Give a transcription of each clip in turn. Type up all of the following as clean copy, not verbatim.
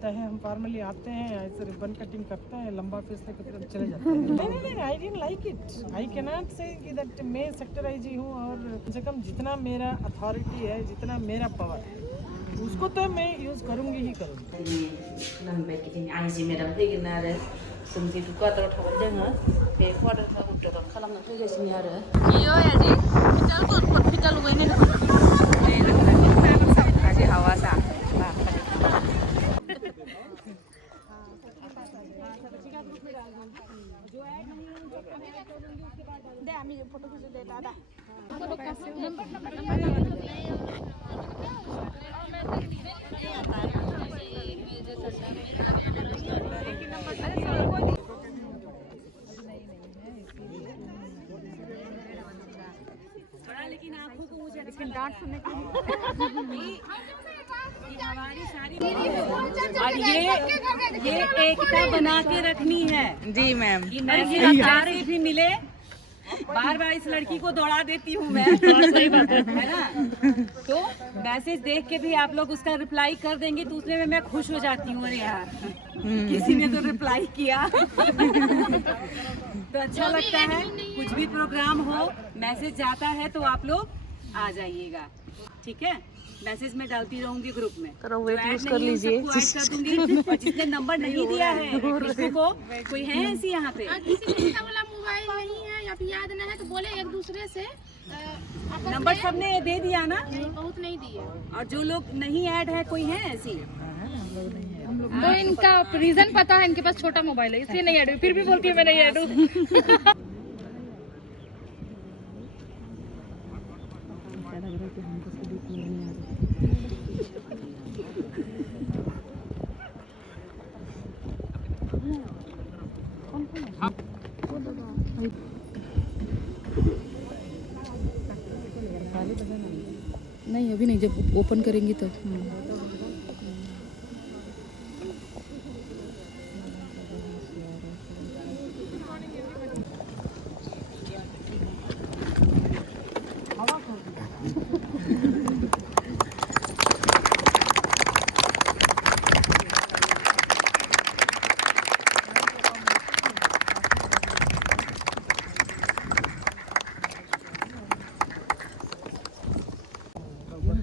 होता है, हम फॉर्मली आते हैं, ऐसे रिबन कटिंग करते हैं, लंबा फेस लेकर तुरंत चले जाते हैं। नहीं, I didn't like it. I can not से कि दैट मैं सेक्टर आईजी हूँ, और कम से कम जितना मेरा अथॉरिटी है, जितना मेरा पावर है, उसको तो मैं यूज़ करूँगी ही करूँगी। आईजी मेडम फैगोन आरो जों जितु क्वार्टाराव थागोन जोङो बे क्वार्टारखौ उद्घाटन खालामनो फैगासिनो आरो iyo ya ji kita buat kita luwene kasih hawasan दे আমি ফটো খিচে দে দাদা लेकिन आंखों को मुझे लेकिन डांट सुनने के लिए हमारी सारी और ये एकता बना के रखनी है जी मैम कि मैं रफ्तार भी मिले बार बार इस लड़की को दौड़ा देती हूँ मैं सही बात है ना तो मैसेज देख के भी आप लोग उसका रिप्लाई कर देंगे तो उसमें मैं खुश हो जाती हूँ। अरे यार किसी ने तो रिप्लाई किया तो अच्छा लगता है। कुछ भी प्रोग्राम हो मैसेज जाता है तो आप लोग आ जाइएगा, ठीक है। मैसेज में डालती रहूंगी ग्रुप में, तो वेट यूज कर लीजिए, कर दूंगी। और जिसने नंबर नहीं दिया है किसी को, कोई है ऐसी यहाँ पे किसी वाला मोबाइल नहीं है या फिर याद नहीं है तो बोले एक दूसरे से नंबर सबने दे दिया ना, बहुत नहीं दिए। और जो लोग नहीं ऐड है कोई है ऐसी तो इनका रीजन पता है, इनके पास छोटा मोबाइल है इसलिए नहीं ऐड हुई, फिर भी बोलती है मैं नहीं ऐड हूँ। नहीं अभी नहीं, जब ओपन करेंगी तब।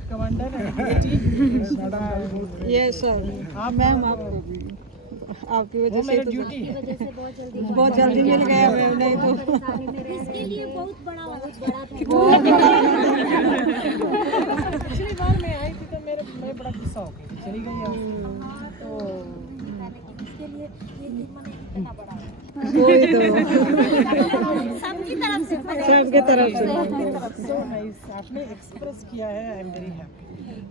कमांडर ये सर हाँ मैम आपकी वजह से तो ड्यूटी है, बहुत जल्दी मिल गया मैम, नहीं तो इसके लिए बहुत बड़ा पिछली बार मैं आई थी तो मैं बड़ा गुस्सा हो गई, चली गई तो इसके लिए ये माने इतना बड़ा है वही तो सबकी तरफ से सो नाइस आपने एक्सप्रेस किया है। I am very happy.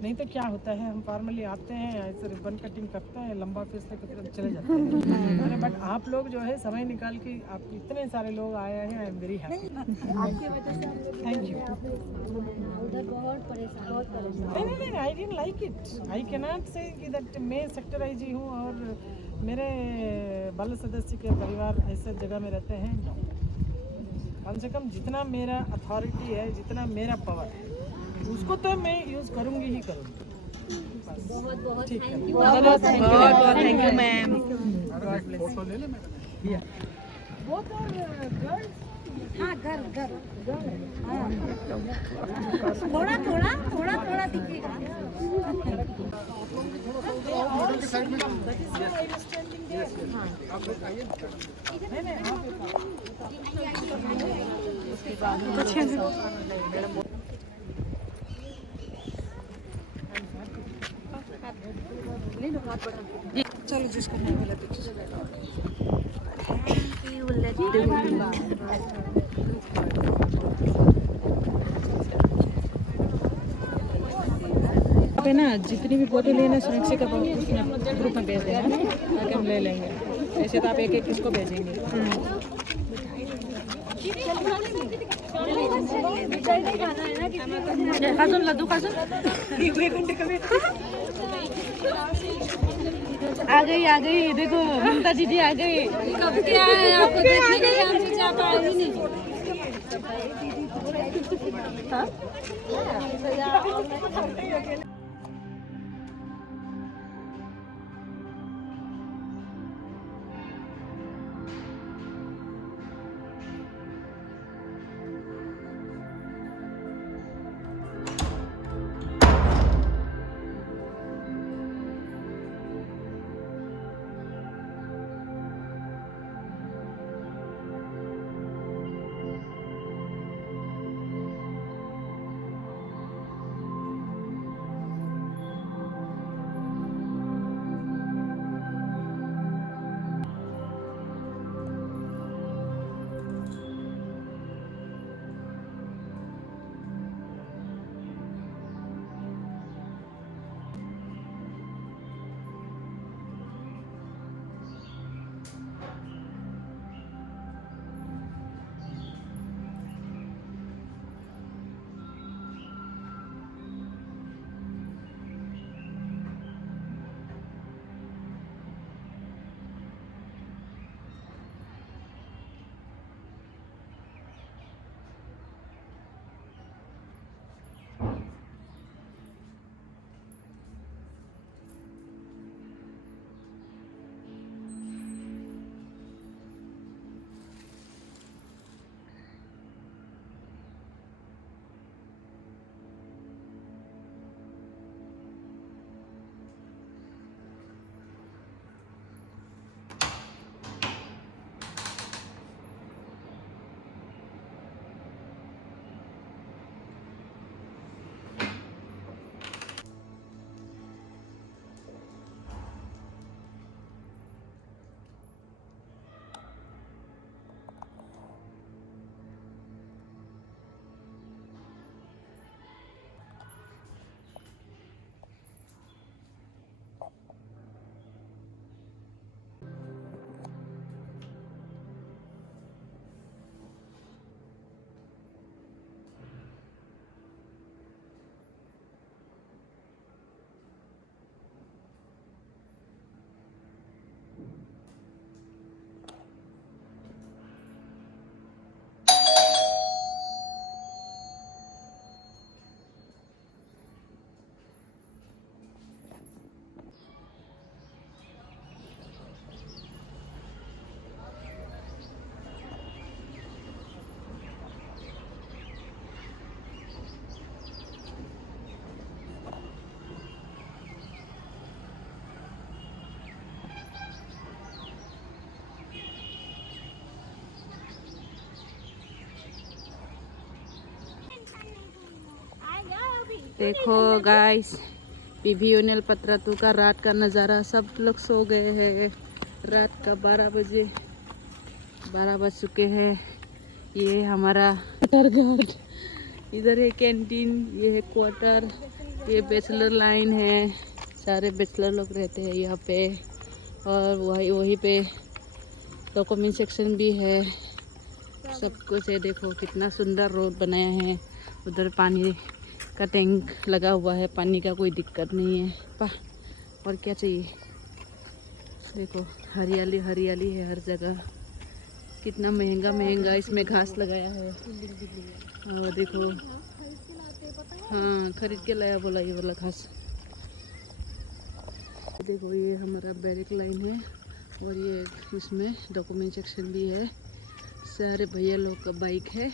नहीं तो क्या होता है, हम फॉर्मली आते हैं, ऐसे रिबन कटिंग करते हैं, लंबा फेस लेकर तुरंत चले जाते हैं। अरे बट आप लोग जो है समय निकाल के आप इतने सारे लोग आए हैं, आई एम वेरी हैप्पी। आपकी वजह से थैंक यू। उधर बहुत परेशान नहीं, I didn't like it. I can not से कि दैट मैं सेक्टर आईजी हूँ और मेरे बाल सदस्य के परिवार ऐसे जगह में रहते हैं। कम से कम जितना मेरा अथॉरिटी है, जितना मेरा पावर है, उसको तो मैं यूज़ करूँगी ही करूँगी। बहुत बहुत ठीक है, थैंक यू। बहुत thank you ma'am. Both are girls. हाँ घर घर थोड़ा थोड़ा थोड़ा थोड़ा दिखेगा। चलो जिसको नहीं मिला तो पे ना जितनी भी फोटो लेना सुरक्षित का ग्रुप में भेज देना ताकि हम ले लेंगे। ऐसे तो आप एक एक किसको भेजेंगे। लड्डू खासुन आ गई देखो ममता दीदी आ गई। कब क्या है आपको देखने के लिए हमसे चाहता ही नहीं। देखो गाइस, पीवी यूनियल पतरातू का रात का नज़ारा। सब लोग सो गए हैं। रात का 12 बज चुके हैं। ये हमारा घर, इधर है कैंटीन, ये है क्वार्टर, ये बैचलर लाइन है। सारे बैचलर लोग रहते हैं यहाँ पे। और वहीं पे डॉक्यूमेंट सेक्शन भी है, सब कुछ है। देखो कितना सुंदर रोड बनाया है। उधर पानी का टैंक लगा हुआ है, पानी का कोई दिक्कत नहीं है। और क्या चाहिए। देखो हरियाली हरियाली है हर जगह। कितना महंगा इसमें घास लगाया है। और देखो, हाँ खरीद के लाया बोला ये वाला घास। देखो ये हमारा बैरिक लाइन है और ये इसमें डॉक्यूमेंट सेक्शन भी है। सारे भैया लोग का बाइक है।